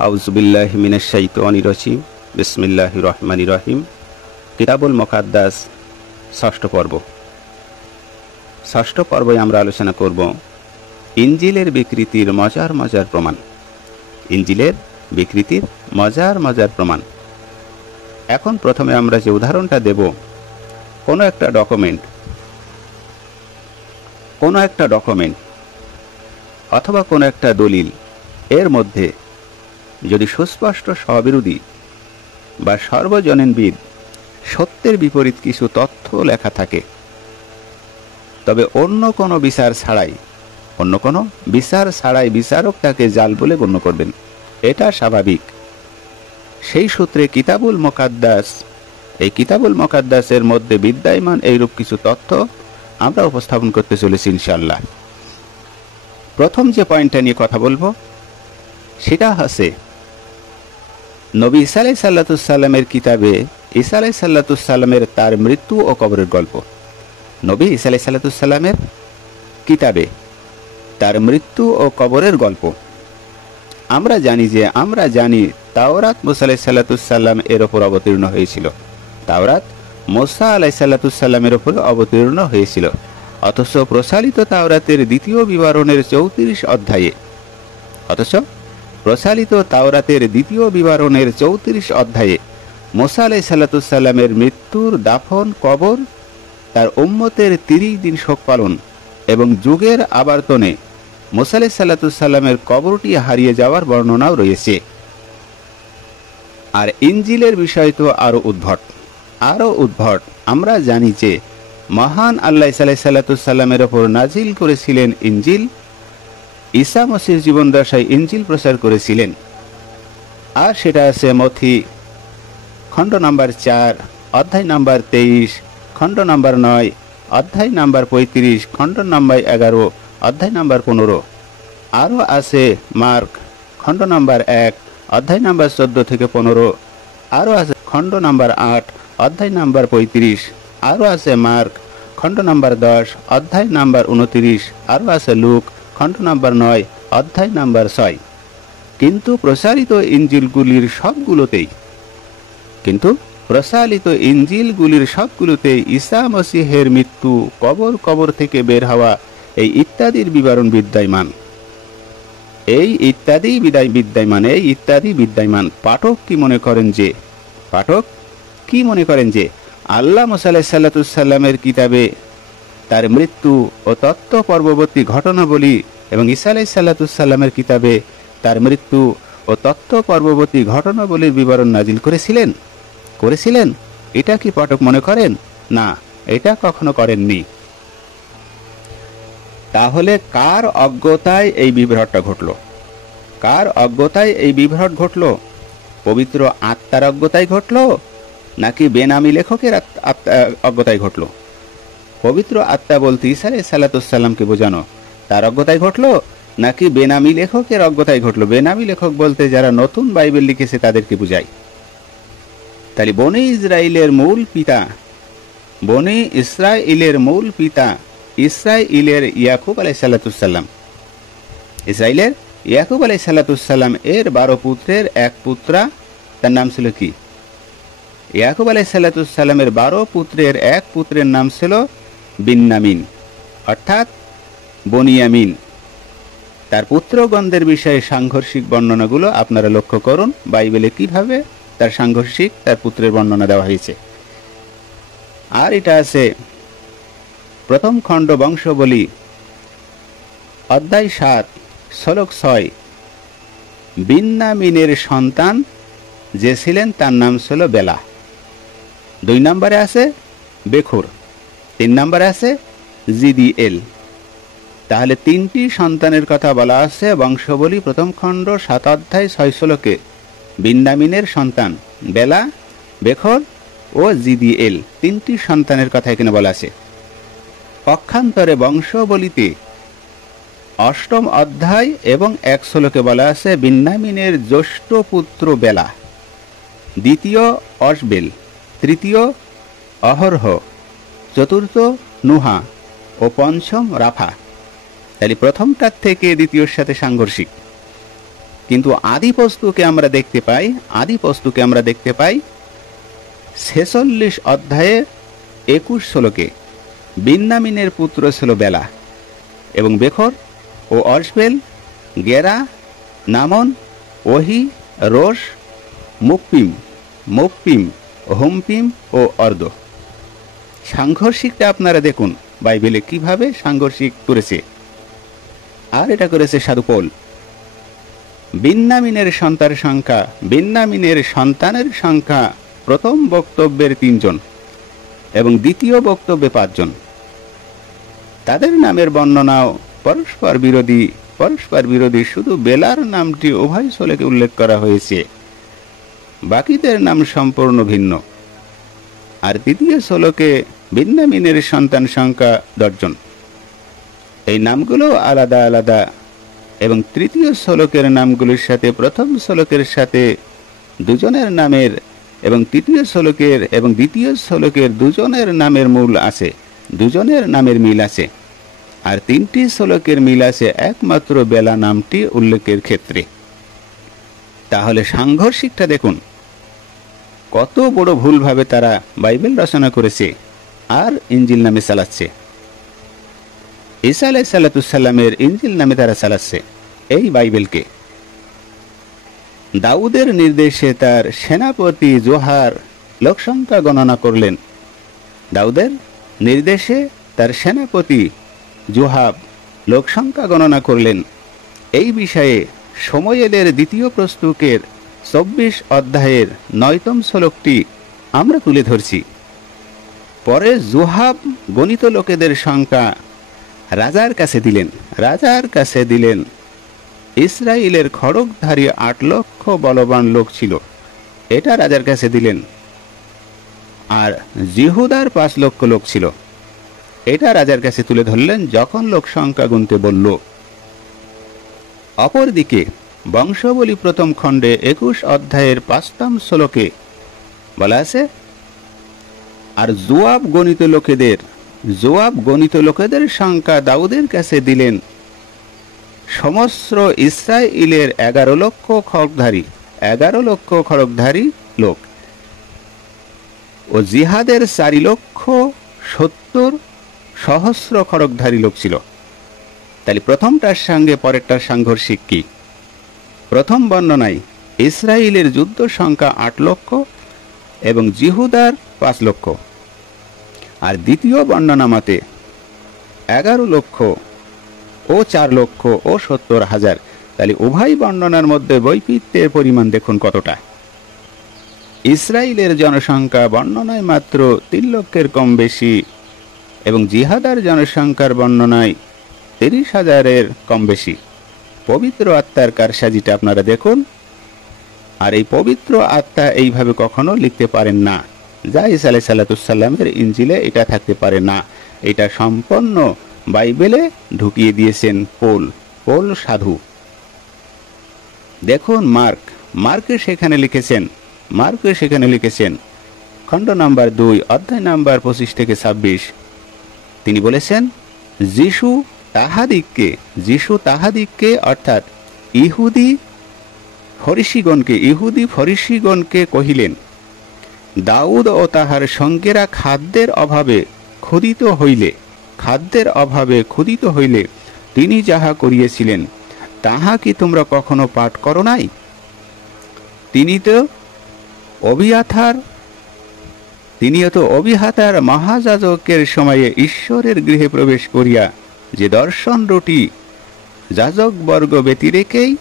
আউযুবিল্লাহি মিনাশ শাইতানির রাজিম। বিসমিল্লাহির রহমানির রহিম। কিতাবুল মুকাদ্দাস ষষ্ঠ পর্ব। ষষ্ঠ পর্বে আমরা আলোচনা করব ইনজিলের বিকৃতির মজার মজার প্রমাণ। ইনজিলের বিকৃতির মজার মজার প্রমাণ। এখন প্রথমে আমরা যে উদাহরণটা দেব, কোনো একটা ডকুমেন্ট অথবা কোনো একটা দলিল এর মধ্যে যদি সুস্পষ্ট স্ববিরোধী বা সর্বজনীনবিদ সত্যের বিপরীত কিছু তথ্য লেখা থাকে, তবে অন্য কোনো বিচার ছাড়াই বিচারক তাকে জাল বলে গণ্য করবেন। এটা স্বাভাবিক। সেই সূত্রে কিতাবুল মুকাদ্দাসের মধ্যে বিদ্যমান এইরূপ কিছু তথ্য আমরা উপস্থাপন করতে চলেছি ইনশাআল্লাহ। প্রথম যে পয়েন্টটা নিয়ে কথা বলবো সেটা হচ্ছে নবী ঈসা আলাইহিস সালামের কিতাবে ঈসা আলাইহিস সালামের তার মৃত্যু ও কবরের গল্প। নবী ঈসা আলাইহিস সালামের কিতাবে তার মৃত্যু ও কবরের গল্প। আমরা জানি তাওরাত মুসা আলাইহিস সালাম এর উপর অবতীর্ণ হয়েছিল। তাওরাত মুসা আলাইহিস সালামের উপর অবতীর্ণ হয়েছিল। অথচ প্রসারিত তাওরাতের দ্বিতীয় বিবরণের 34 অধ্যায়ে মুসা আলাইহিস সালামের মৃত্যুর দাফন, কবর, তার উম্মতের 30 দিন শোক পালন এবং যুগের আবর্তনে মুসা আলাইহিস সালামের কবরটি হারিয়ে যাওয়ার বর্ণনাও রয়েছে। আর ইনজিলের বিষয় তো আরো উদ্ভট। আমরা জানি যে মহান আল্লাহ ঈসা আলাইহিস সালামের উপর নাজিল করেছিলেন ইনজিল। ঈসা মসির জীবন দশায় ইনজিল প্রচার করেছিলেন। আর সেটা আছে মথি খণ্ড নাম্বার 4 অধ্যায় নাম্বার 23, খণ্ড নাম্বার 9 অধ্যায় নাম্বার 35, খণ্ড নাম্বার 11 অধ্যায় নাম্বার 15। আরও আছে মার্ক খণ্ড নাম্বার 1 অধ্যায় নাম্বার 14 থেকে 15। আরও আছে খণ্ড নাম্বার 8 অধ্যায় নাম্বার 35। আরও আছে মার্ক খণ্ড নাম্বার 10 অধ্যায় নাম্বার 29। আরও আছে লুক খণ্ড নাম্বার 9 অধ্যায় নাম্বার 6। কিন্তু প্রসারিত ইনজিলগুলির সবগুলোতেই ঈসা মসিহের মৃত্যু, কবর থেকে বের হওয়া এই ইত্যাদির বিবরণ বিদ্যমান। পাঠক কি মনে করেন যে আল্লাহ মুসা আলাইহিস সালামের কিতাবে তার মৃত্যু ও তত্ত্ব পর্ববর্তী ঘটনাবলী এবং ঈসা আলাইহিস সালামের কিতাবে তার মৃত্যু ও তত্ত্ব পর্ববর্তী ঘটনাবলীর বিবরণ নাজিল করেছিলেন? এটা কি পাঠক মনে করেন? না, এটা কখনো করেননি। তাহলে কার অজ্ঞতায় এই বিভ্রাট ঘটল? পবিত্র আত্মার অজ্ঞতায় ঘটল নাকি বেনামী লেখকের অজ্ঞতায় ঘটল? পবিত্র আত্মা বলতে ঈসা আলাইহিস সালামকে বোঝানো, তার অজ্ঞতায় ঘটল নাকি বেনামী লেখকের অজ্ঞতায় ঘটল? বেনামী লেখক বলতে যারা নতুন বাইবেল লিখেছে তাদেরকে বুঝায়। তাহলে বনি ইসরাইলের মূল পিতা ইসরাইলের ইয়াকুব আলাইহিস সালাম এর 12 পুত্রের এক পুত্রা, তার নাম ছিল কি? ইয়াকুব আলাইহিস সালামের 12 পুত্রের এক পুত্রের নাম ছিল বিন্যামিন, অর্থাৎ বনিয়ামিন। তার পুত্রগণদের বিষয়ে সাংঘর্ষিক বর্ণনাগুলো আপনারা লক্ষ্য করুন বাইবেলে কিভাবে তার পুত্রের বর্ণনা দেওয়া হয়েছে। আর এটা আছে প্রথম খণ্ড বংশাবলী অধ্যায় 7 শ্লোক 6। বিন্যামিনের সন্তান যে ছিলেন তার নাম ছিল বেলা। 2 নম্বরে আছে বেখুর, 3 নম্বরে আছে জিদিএল। তাহলে 3টি সন্তানের কথা বলা আছে বংশাবলী প্রথম খণ্ড 7 অধ্যায় 6 শ্লোকে। বিন্যামিনের সন্তান বেলা, বেখর ও জিদিএল, 3টি সন্তানের কথা এখানে বলা আছে। পক্ষান্তরে বংশাবলীতে 8ম অধ্যায় এবং 1 শ্লোকে বলা আছে বিন্যামিনের জ্যেষ্ঠ পুত্র বেলা, দ্বিতীয় অশবেল, তৃতীয় অহরহ, চতুর্থ নুহা ও পঞ্চম রাফা। তাহলে প্রথমটার থেকে দ্বিতীয়র সাথে সাংঘর্ষিক। কিন্তু আদিপুস্তকে আমরা দেখতে পাই 46 অধ্যায়ে 21 শ্লোকে বিন্যামিনের পুত্র ছিল বেলা এবং বেখর ও অর্শবেল, গেরা, নামন, ওহি, রোশ, মুপ্পিম, হুম্পিম ও অর্দ। সাংঘর্ষিকটা আপনারা দেখুন বাইবেলে কিভাবে সাংঘর্ষিক করেছে, আর এটা করেছে সাধু পৌল। বিন্যামিনের সন্তানের সংখ্যা প্রথম বক্তব্যের 3 জন এবং দ্বিতীয় বক্তব্যে 5 জন। তাদের নামের বর্ণনাও পরস্পর বিরোধী। শুধু বেলার নামটি উভয় শ্লোকে উল্লেখ করা হয়েছে, বাকিদের নাম সম্পূর্ণ ভিন্ন। আর দ্বিতীয় শ্লোকে বিন্যামিনের সন্তান সংখ্যা 10 জন। এই নামগুলো আলাদা আলাদা এবং তৃতীয় শ্লোকের নামগুলির সাথে প্রথম শ্লোকের সাথে দুজনের নামের এবং তৃতীয় শ্লোকের এবং দ্বিতীয় শ্লোকের দুজনের নামের মিল আছে। আর 3টি শ্লোকের মিল আছে একমাত্র বেলা নামটি উল্লেখের ক্ষেত্রে। তাহলে সাংঘর্ষিকটা দেখুন, কত বড় ভুলভাবে তারা বাইবেল রচনা করেছে আর ইঞ্জিল নামে চালাচ্ছে। ঈসা আলাইহিসসালামের ইঞ্জিল নামে তারা চালাচ্ছে এই বাইবেলকে। দাউদের নির্দেশে তার সেনাপতি জোহার লোকসংখ্যা গণনা করলেন। দাউদের নির্দেশে তার সেনাপতি জোহাব লোকসংখ্যা গণনা করলেন। এই বিষয়ে সমুয়েলের দ্বিতীয় পুস্তকের 24 অধ্যায়ের 9তম শ্লোকটি আমরা তুলে ধরছি। পরে জোহাব গণিত লোকেদের সংখ্যা রাজার কাছে দিলেন। ইসরায়েলের খড়গধারী 8 লক্ষ বলবান লোক ছিল, এটা রাজার কাছে দিলেন। আর জিহুদার 5 লক্ষ লোক ছিল, এটা রাজার কাছে তুলে ধরলেন যখন লোক সংখ্যা গুনতে বলল। অপরদিকে বংশাবলী প্রথম খণ্ডে 21 অধ্যায়ের 5তম শ্লোকে বলা আছে, আর জোয়াব গণিত লোকেদের সংখ্যা দাউদের কাছে দিলেন সমস্ত ইসরায়েলের 11 লক্ষ খড়গধারী লোক ও জিহাদের 4,70,000 খড়গধারী লোক ছিল। তাহলে প্রথমটার সঙ্গে পরেরটার সাংঘর্ষিক কি? প্রথম বর্ণনায় ইসরায়েলের যুদ্ধ সংখ্যা 8 লক্ষ এবং জিহুদার 5 লক্ষ, আর দ্বিতীয় বর্ণনা মতে 11 লক্ষ ও 4 লক্ষ ও 70,000। তাহলে উভয় বর্ণনার মধ্যে বৈচিত্র্যের পরিমাণ দেখুন কতটা। ইসরায়েলের জনসংখ্যা বর্ণনায় মাত্র 3 লক্ষের কম বেশি এবং জিহাদার জনসংখ্যার বর্ণনায় 30,000-এর কম বেশি। পবিত্র আত্মার কারসাজিটা আপনারা দেখুন। আর এই পবিত্র আত্মা এইভাবে কখনো লিখতে পারেন না, যা ঈসা আলাইহিসসালামের ইঞ্জিলে এটা থাকতে পারে না। এটা সম্পূর্ণ বাইবেলে ঢুকিয়ে দিয়েছেন পৌল সাধু। দেখুন মার্কে সেখানে লিখেছেন খণ্ড নাম্বার 2 অধ্যায় নাম্বার 25 থেকে 26। তিনি বলেছেন, যিশু তাহাদিগকে অর্থাৎ ইহুদি ফরিসিগণকে কহিলেন, দাউদ ও তাহার সঙ্গেরা খাদ্যের অভাবে ক্ষুধিত হইলে তিনি যাহা করিয়েছিলেন তাহা কি তোমরা কখনো পাঠ করো নাই? তিনিও তো অবিহাতার মহাযাজকের সময়ে ঈশ্বরের গৃহে প্রবেশ করিয়া যে দর্শন রুটি যাজকবর্গ ব্যতিরেকেই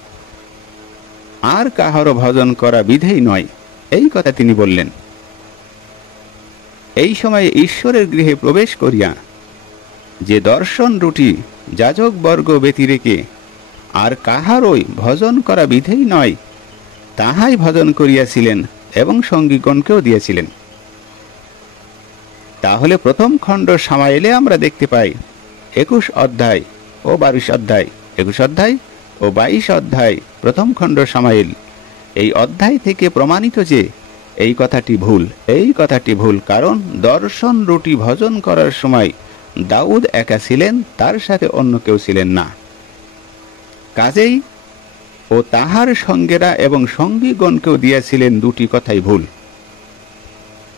আর কাহারও ভজন করা বিধেয় নয়, এই কথা তিনি বললেন। এই সময়ে ঈশ্বরের গৃহে প্রবেশ করিয়া যে দর্শন রুটি যাজকবর্গ ব্যতিরেকে আর কাহারই ভজন করা বিধেয় নয়, তাহাই ভজন করিয়াছিলেন এবং সঙ্গীগণকেও দিয়েছিলেন। তাহলে প্রথম খণ্ড সামায়েলে আমরা দেখতে পাই 21 অধ্যায় ও 22 অধ্যায় প্রথম খণ্ড সামায়েল। এই অধ্যায় থেকে প্রমাণিত যে এই কথাটি ভুল, কারণ দর্শন রুটি ভজন করার সময় দাউদ একা ছিলেন, তার সাথে অন্য কেউ ছিলেন না। কাজেই ও তাহার সঙ্গেরা এবং সঙ্গীগণকেও দিয়েছিলেন দুটি কথাই ভুল।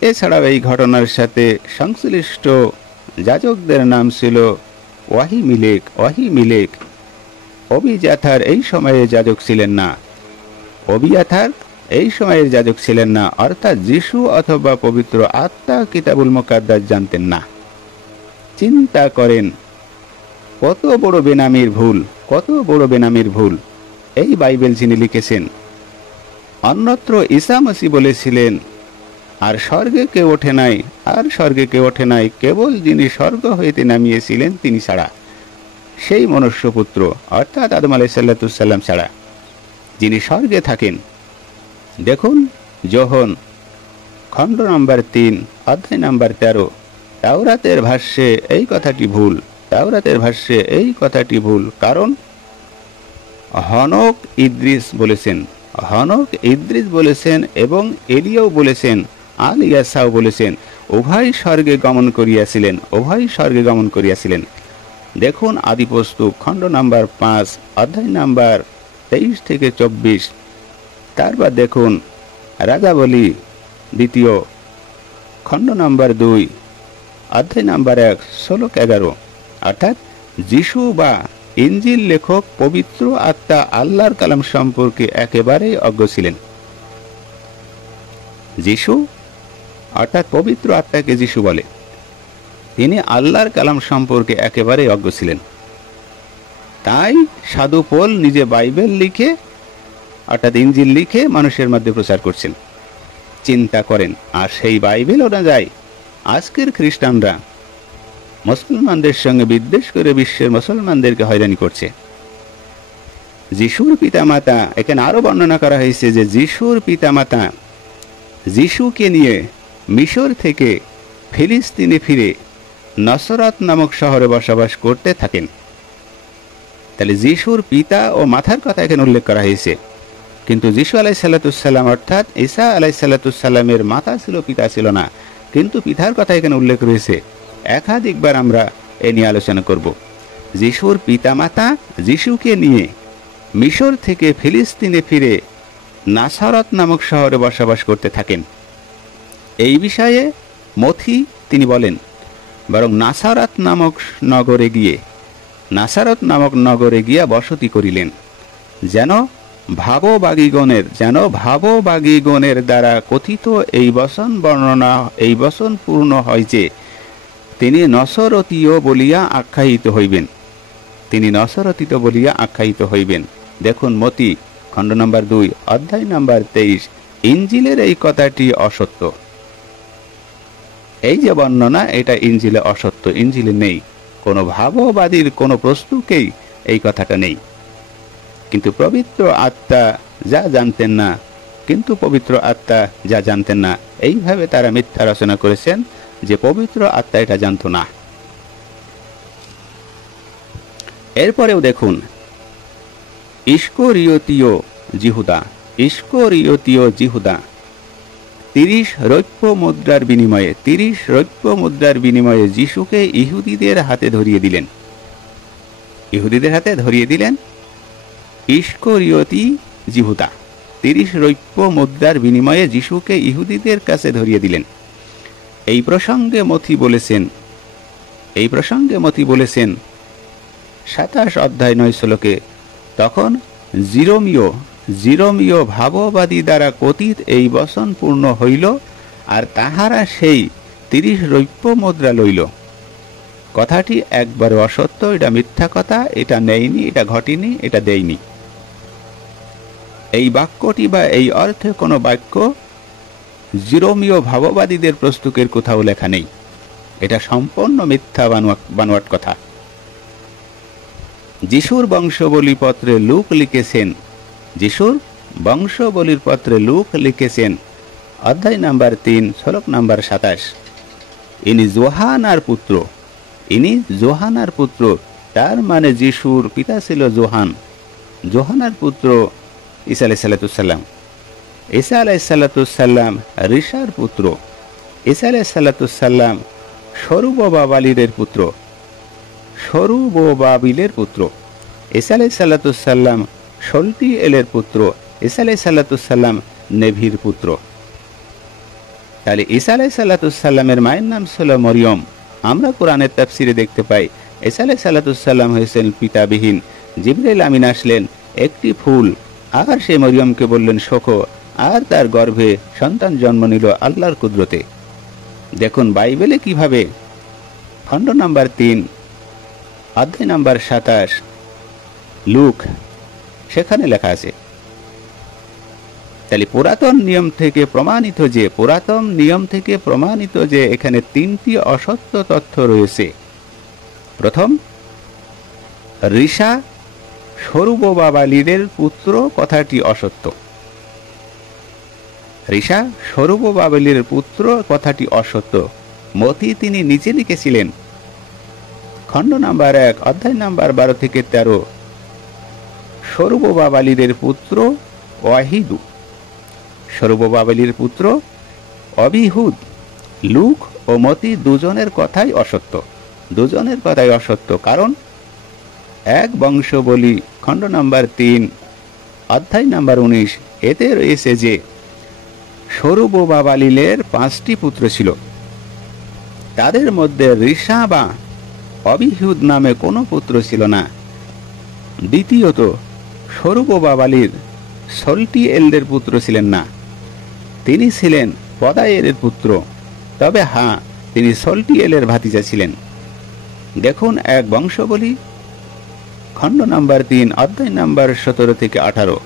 এছাড়াও এই ঘটনার সাথে সংশ্লিষ্ট যাজকদের নাম ছিল ওয়াহিমিলেক। অবিজাথার এই সময়ে যাজক ছিলেন না। অবিয়াথার এই সময়ের যাজক ছিলেন না, অর্থাৎ যিশু অথবা পবিত্র আত্মা কিতাবুল মুকাদ্দাস জানতেন না। চিন্তা করেন কত বড় বেনামির ভুল এই বাইবেল যিনি লিখেছেন। অন্যত্র ঈসা মসীহ বলেছিলেন, আর স্বর্গে কেউ ওঠে নাই কেবল যিনি স্বর্গ হইতে নামিয়েছিলেন তিনি ছাড়া, সেই মনুষ্যপুত্র অর্থাৎ আদম আলাইহিসসালাম ছাড়া, যিনি স্বর্গে থাকেন। দেখুন যোহন খণ্ড নম্বর 3 অধ্যায় নম্বর 13। তাওরাতের ভাষ্যে এই কথাটি ভুল, কারণ হনক ইদ্রিস বলেছেন এবং এলিয়াও বলেছেন, আলিয়াসাও বলেছেন, উভয় স্বর্গে গমন করিয়াছিলেন। দেখুন আদিপুস্তক খণ্ড নম্বর 5 অধ্যায় নম্বর 23 থেকে 24। তারপর দেখুন রাজাবলী দ্বিতীয় খণ্ড নম্বর 2 অধ্যায় নম্বর 1 16-11। অর্থাৎ যিশু বা ইনজিল লেখক পবিত্র আত্মা আল্লাহর কালাম সম্পর্কে একেবারেই অজ্ঞ ছিলেন। যিশু অর্থাৎ পবিত্র আত্মাকে যিশু বলে, তিনি আল্লাহর কালাম সম্পর্কে একেবারেই অজ্ঞ ছিলেন। তাই সাধু পৌল নিজে বাইবেল লিখে অর্থাৎ ইনজিল লিখে মানুষের মধ্যে প্রচার করছেন। চিন্তা করেন, আর সেই বাইবেল অনুযায়ী আজকের খ্রিস্টানরা মুসলমানদের সঙ্গে বিদ্বেষ করে বিশ্বের মুসলমানদেরকে হয়রানি করছে। যিশুর পিতামাতা, এখানে আরো বর্ণনা করা হয়েছে যে যিশুর পিতামাতা যিশুকে নিয়ে মিশর থেকে ফিলিস্তিনে ফিরে নসরাত নামক শহরে বসবাস করতে থাকেন। তাহলে যিশুর পিতা ও মাতার কথা এখানে উল্লেখ করা হয়েছে, কিন্তু যিশু আলাইহিসসালাম অর্থাৎ ঈসা আলাইহিসসালামের মাতা ছিল, পিতা ছিল না, কিন্তু পিতার কথা এখানে উল্লেখ রয়েছে। একাধিকবার আমরা এ নিয়ে আলোচনা করব। যিশুর পিতামাতা যিশুকে নিয়ে মিশর থেকে ফিলিস্তিনে ফিরে নাসারত নামক শহরে বসবাস করতে থাকেন। এই বিষয়ে মথি তিনি বলেন, বরং নাসারত নামক নগরে গিয়া বসতি করিলেন, যেন ভাববাগীগণের দ্বারা কথিত এই বচন পূর্ণ হয় যে তিনি নসরতীয় বলিয়া আখ্যায়িত হইবেন। দেখুন মতি খণ্ড নম্বর 2 অধ্যায় নম্বর 23। ইনজিলের এই কথাটি অসত্য। এই যে বর্ণনা, এটা ইনজিলে অসত্য, ইনজিলে নেই। কোনো ভাববাদীর কোনো প্রস্তুকেই এই কথাটা নেই। কিন্তু পবিত্র আত্মা যা জানতেন না, এইভাবে তারা মিথ্যা রচনা করেছেন যে পবিত্র আত্মা এটা জানত না। এরপরেও দেখুন ইস্করিওতীয় জিহুদা 30 রৌপ্য মুদ্রার বিনিময়ে যিশুকে ইহুদিদের হাতে ধরিয়ে দিলেন। ইস্করিওতি জিহুদা 30 রৌপ্য মুদ্রার বিনিময়ে যিশুকে ইহুদিদের কাছে ধরিয়ে দিলেন। এই প্রসঙ্গে মথি বলেছেন 27 অধ্যায় 9 শ্লোকে, তখন জিরোমীয় ভাববাদী দ্বারা কথিত এই বচন পূর্ণ হইল, আর তাহারা সেই 30 রৌপ্য মুদ্রা লইল। কথাটি একবার অসত্য, এটা মিথ্যা কথা, এটা নেয়নি, এটা ঘটেনি, এটা দেয়নি। এই বাক্যটি বা এই অর্থে কোনো বাক্য জিরোমীয় ভাববাদীদের প্রস্তুতের কোথাও লেখা নেই। এটা সম্পূর্ণ মিথ্যা বানোয়াট কথা। যিশুর বংশবলির পত্রে লুক লিখেছেন অধ্যায় নাম্বার 3 শ্লোক নাম্বার 27। ইনি জোহানার পুত্র, তার মানে যিশুর পিতা ছিল জোহানার পুত্র ঈসা আলাইহিসসালাম রিসার পুত্র। ঈসা আলাইহিসসালাম সরুববাবিলের পুত্র। ঈসা আলাইহিসসালাম সলটি এলের পুত্র, ঈসা আলাইহিসসালাম নেভির পুত্র। তাহলে ঈসা আলাইহিসসালামের মায়ের নাম ছিল মরিয়ম। আমরা কোরআনের তাফসিরে দেখতে পাই ঈসা আলাইহিসসালাম হয়েছেন পিতাবিহীন। জিবরাইল আমিন আসলেন একটি ফুল, আর সে মরিয়মকে বললেন শোকো, আর তার গর্ভে সন্তান জন্ম নিল আল্লাহর কুদরতে। দেখুন বাইবেলে কিভাবে, খণ্ড নাম্বার 3 অধ্যায় নাম্বার 27 লুক, সেখানে লেখা আছে। তাহলে পুরাতন নিয়ম থেকে প্রমাণিত যে এখানে 3টি অসত্য তথ্য রয়েছে। প্রথম, রিশা সরুববালিরের পুত্র কথাটি অসত্য। রিশা সরুববালিরের পুত্র কথাটি অসত্য। মতি তিনি নিজে লিখেছিলেন, খণ্ড নাম্বার 1 অধ্যায় নাম্বার 12 থেকে 13, সরুববালিরের পুত্র ওয়াহিদু, সরুববালির পুত্র অবিহুদ। লুক ও মতি দুজনের কথাই অসত্য, কারণ এক বংশবলী খণ্ড নাম্বার 3 অধ্যায় নাম্বার 19 এতে রয়েছে যে সরুববালিলের 5টি পুত্র ছিল, তাদের মধ্যে রিশা বা অবিহুদ নামে কোনো পুত্র ছিল না। দ্বিতীয়ত, সরুববালির সলটিএলের পুত্র ছিলেন না, তিনি ছিলেন পদায়েলের পুত্র। তবে হ্যাঁ, তিনি সলটিএলের ভাতিজা ছিলেন। দেখুন এক বংশবলী খণ্ড নাম্বার 3 অধ্যায় নাম্বার 17 থেকে 18।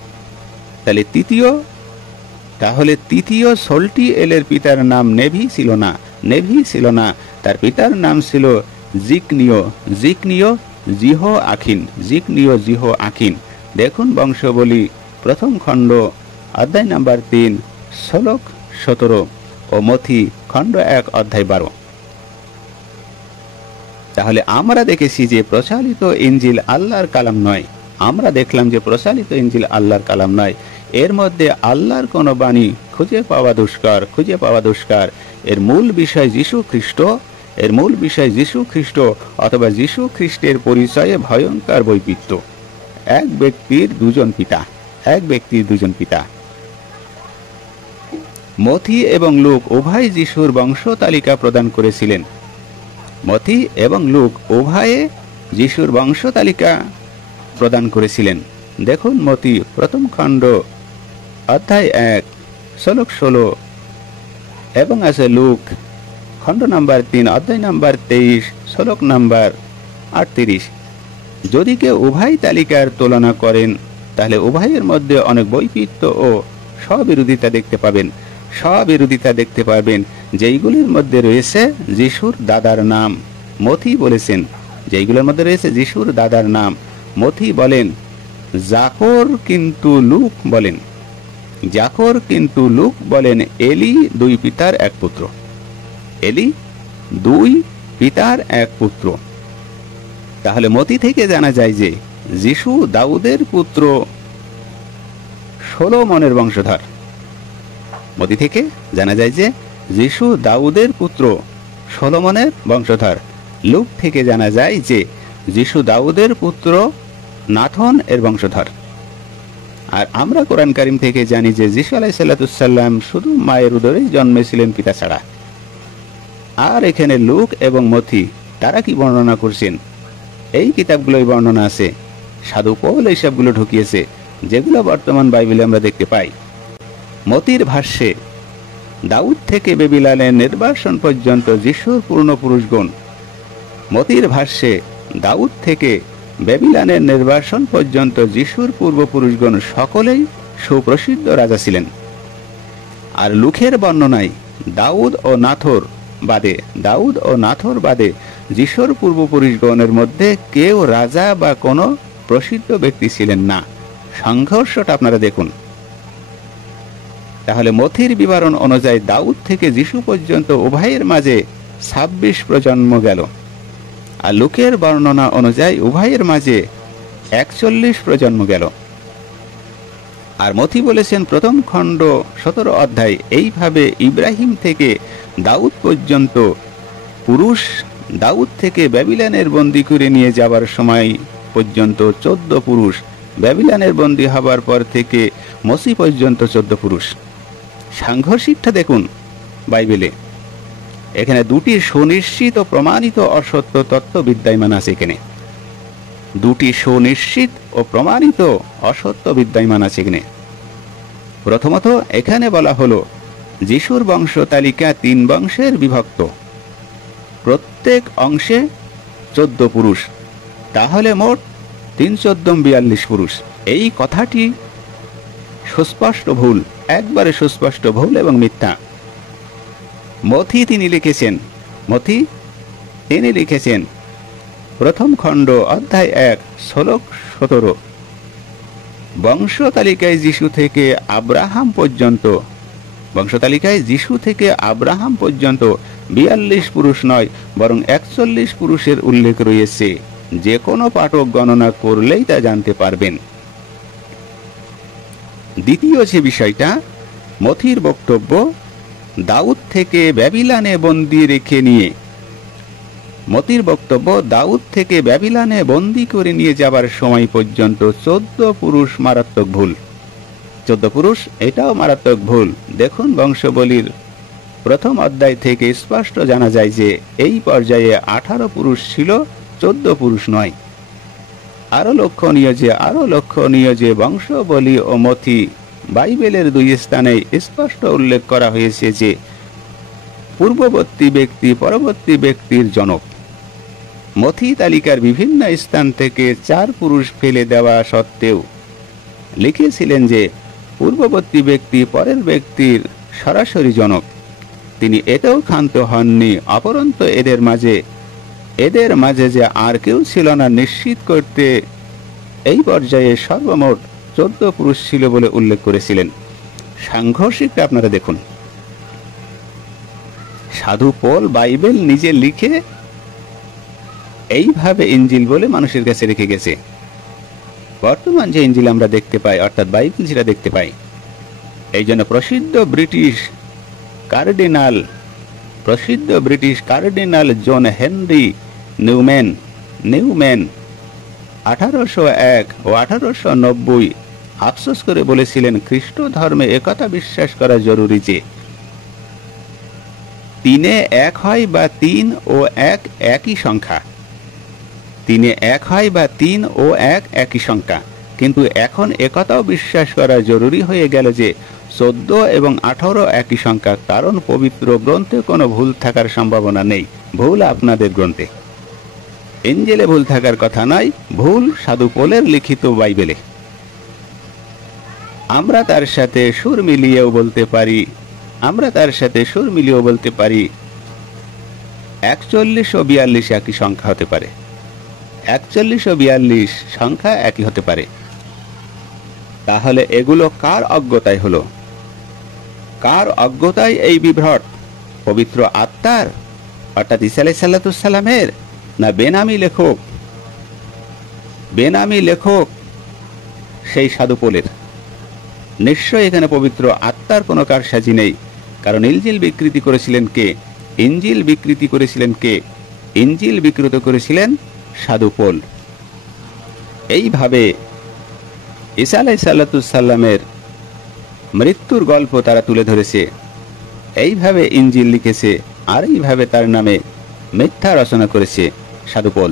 তাহলে তৃতীয় সলটিএলের পিতার নাম নেভি ছিল না, তার পিতার নাম ছিল জিকনিয় জিহো আখিন। দেখুন বংশবলী প্রথম খণ্ড অধ্যায় নাম্বার 3 শ্লোক 17 ও মথি খণ্ড 1 অধ্যায় 12। তাহলে আমরা দেখেছি যে প্রচালিত ইনজিল আল্লাহর কালাম নয়। আমরা দেখলাম যে প্রচালিত ইনজিল আল্লাহর কালাম নয়, এর মধ্যে আল্লাহর কোনো বাণী খুঁজে পাওয়া দুষ্কার। এর মূল বিষয় যীশু খ্রিস্ট অথবা যীশু খ্রিস্টের পরিচয়ে ভয়ঙ্কর বৈচিত্র্য। এক ব্যক্তির দুজন পিতা। মথি এবং লুক উভয় যীশুর বংশ তালিকা প্রদান করেছিলেন। দেখুন মতি প্রথম খণ্ড অধ্যায় 1 শ্লোক 16 এবং আছে লুক খণ্ড নাম্বার 3 অধ্যায় নাম্বার 23 শ্লোক নাম্বার 38। যদি কেউ উভয় তালিকার তুলনা করেন তাহলে উভয়ের মধ্যে অনেক বৈচিত্র্য ও স্ববিরোধিতা দেখতে পাবেন, যেইগুলির মধ্যে রয়েছে যিশুর দাদার নাম। মথি বলেছেন যেইগুলোর মধ্যে রয়েছে যিশুর দাদার নাম। মথি বলেন জাকর, কিন্তু লুক বলেন এলি দুই পিতার এক পুত্র। তাহলে মতি থেকে জানা যায় যে যিশু দাউদের পুত্র সলোমনের বংশধর। লুক থেকে জানা যায় যে যিশু দাউদের পুত্র নাথন এর বংশধর। আর আমরা কোরআন কারীম থেকে জানি যে যিশু আলাইহিসসালাম শুধু মায়ের উদরেই জন্মেছিলেন, পিতা ছাড়া। আর এখানে লুক এবং মথি তারা কি বর্ণনা করছেন? এই কিতাবগুলোই বর্ণনা আছে। সাধু পৌল এইসবগুলো ঢুকিয়েছে, যেগুলো বর্তমান বাইবেলে আমরা দেখতে পাই। মতির ভাষ্যে দাউদ থেকে বেবিলানের নির্বাসন পর্যন্ত যিশুর পূর্ণপুরুষগণ। মতির ভাষ্যে দাউদ থেকে বেবিলানের নির্বাসন পর্যন্ত যিশুর পূর্বপুরুষগণ সকলেই সুপ্রসিদ্ধ রাজা ছিলেন। আর লুকের বর্ণনায় দাউদ ও নাথর বাদে যিশুর পূর্বপুরুষগণের মধ্যে কেউ রাজা বা কোনো প্রসিদ্ধ ব্যক্তি ছিলেন না। সংঘর্ষটা আপনারা দেখুন। তাহলে মথির বিবরণ অনুযায়ী দাউদ থেকে যিশু পর্যন্ত উভয়ের মাঝে 26 প্রজন্ম গেল, আর লুকের বর্ণনা অনুযায়ী উভয়ের মাঝে 41 প্রজন্ম গেল। আর মথি বলেছেন প্রথম খণ্ড 17 অধ্যায়, এইভাবে ইব্রাহিম থেকে দাউদ পর্যন্ত পুরুষ দাউদ থেকে ব্যাবিলনের বন্দী করে নিয়ে যাবার সময় পর্যন্ত 14 পুরুষ ব্যাবিলনের বন্দী হবার পর থেকে মসি পর্যন্ত 14 পুরুষ। সাংঘর্ষিকটা দেখুন বাইবেলে। এখানে দুটি সুনিশ্চিত ও প্রমাণিত অসত্য তত্ত্ব বিদ্যমান আছে। এখানে দুটি সুনিশ্চিত ও প্রমাণিত অসত্য বিদ্যমান আছে। এখানে প্রথমত এখানে বলা হলো যিশুর বংশ তালিকা 3 বংশের বিভক্ত, প্রত্যেক অংশে 14 পুরুষ, তাহলে মোট 3 14 42 পুরুষ। এই কথাটি সুস্পষ্ট ভুল, একবারে সুস্পষ্ট ভুল এবং মিথ্যা। মথি তিনি লিখেছেন প্রথম খণ্ড অধ্যায় 1 শ্লোক 17, বংশ তালিকায় যিশু থেকে আব্রাহাম পর্যন্ত 42 পুরুষ নয় বরং 41 পুরুষের উল্লেখ রয়েছে। যে কোনো পাঠক গণনা করলেই তা জানতে পারবেন। দ্বিতীয় যে বিষয়টা, মথির বক্তব্য দাউদ থেকে ব্যাবিলনে বন্দী করে নিয়ে যাবার সময় পর্যন্ত 14 পুরুষ মারাত্মক ভুল। 14 পুরুষ এটাও মারাত্মক ভুল। দেখুন বংশবলীর প্রথম অধ্যায় থেকে স্পষ্ট জানা যায় যে এই পর্যায়ে 18 পুরুষ ছিল, 14 পুরুষ নয়। আরো লক্ষণীয় যে বংশবলী ও মথি বাইবেলের 2 স্থানে স্পষ্ট উল্লেখ করা হয়েছে যে পূর্ববর্তী ব্যক্তি পরবর্তী ব্যক্তির জনক। মথি তালিকার বিভিন্ন স্থান থেকে 4 পুরুষ ফেলে দেওয়া সত্ত্বেও লিখেছিলেন যে পূর্ববর্তী ব্যক্তি পরের ব্যক্তির সরাসরি জনক। তিনি এতেও ক্ষান্ত হননি, অপরন্তু এদের মাঝে যে আর কেউ ছিল না নিশ্চিত করতে এই পর্যায়ে সর্বমোট 14 পুরুষ ছিল বলে উল্লেখ করেছিলেন। সাংঘর্ষিকটা আপনারা দেখুন। সাধু পল বাইবেল নিজে লিখে এইভাবে ইঞ্জিল বলে মানুষের কাছে রেখে গেছে। বর্তমান যে ইঞ্জিল আমরা দেখতে পাই, অর্থাৎ বাইবেল যেটা দেখতে পাই, এই জন্য প্রসিদ্ধ British cardinal John Henry Newman 1801 ও 1890 আফসোস করে বলেছিলেন, খ্রিস্ট ধর্মে একথা বিশ্বাস করা জরুরি যে 3 এক হয় বা 3 ও 1 একই সংখ্যা। 3 এক হয় বা 3 ও 1 একই সংখ্যা। কিন্তু এখন একথাও বিশ্বাস করা জরুরি হয়ে গেল যে 14 এবং 18 একই সংখ্যা, কারণ পবিত্র গ্রন্থে কোনো ভুল থাকার সম্ভাবনা নেই। ভুল আপনাদের গ্রন্থে, ইঞ্জিলে ভুল থাকার কথা নয়, ভুল সাধু পলের লিখিত বাইবেলে। আমরা তার সাথে সুর মিলিয়েও বলতে পারি 41 ও 42 একই সংখ্যা হতে পারে। 41 ও 42 সংখ্যা একই হতে পারে। তাহলে এগুলো কার অজ্ঞতায় হলো? কার অজ্ঞতায় এই বিভ্রাট? পবিত্র আত্মার, অর্থাৎ ঈসা আলাইহিস সালামের, না বেনামি লেখক সেই সাধু পলের? নিশ্চয় এখানে পবিত্র আত্মার কোনো কারসাজি নেই, কারণ ইঞ্জিল বিকৃত করেছিলেন সাধু পল। এইভাবে ঈসা আলাইহিস সালামের মৃত্যুর গল্প তারা তুলে ধরেছে, এইভাবে ইঞ্জিল লিখেছে, আর এইভাবে তার নামে মিথ্যা রচনা করেছে সাধু পল।